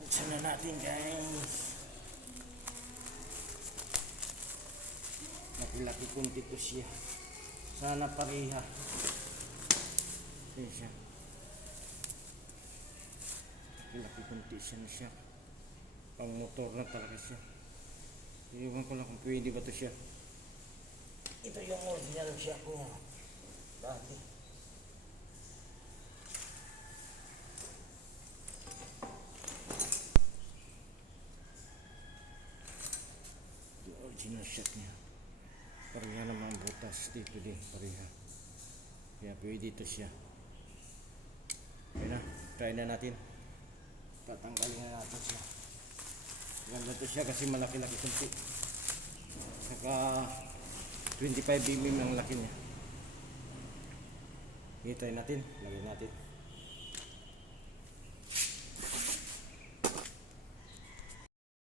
Buksan na natin guys. Laki-laki kunti to siya. Sana pareha. Yan siya. Laki kunti siya na siya. Pang motor na talaga siya. Iwan ko lang kung pwede ba to siya. Ito yung original siya ko. Dati. Yung original shot niya. Pareha naman ang butas. Dito din. Pareha. Kaya pwede ito siya. Okay na. Try na natin. Tatanggalin na natin siya. Ganda to siya kasi malaki-laki kunti. Saka 25 mm ang laki niya. Try natin. Lagyan natin.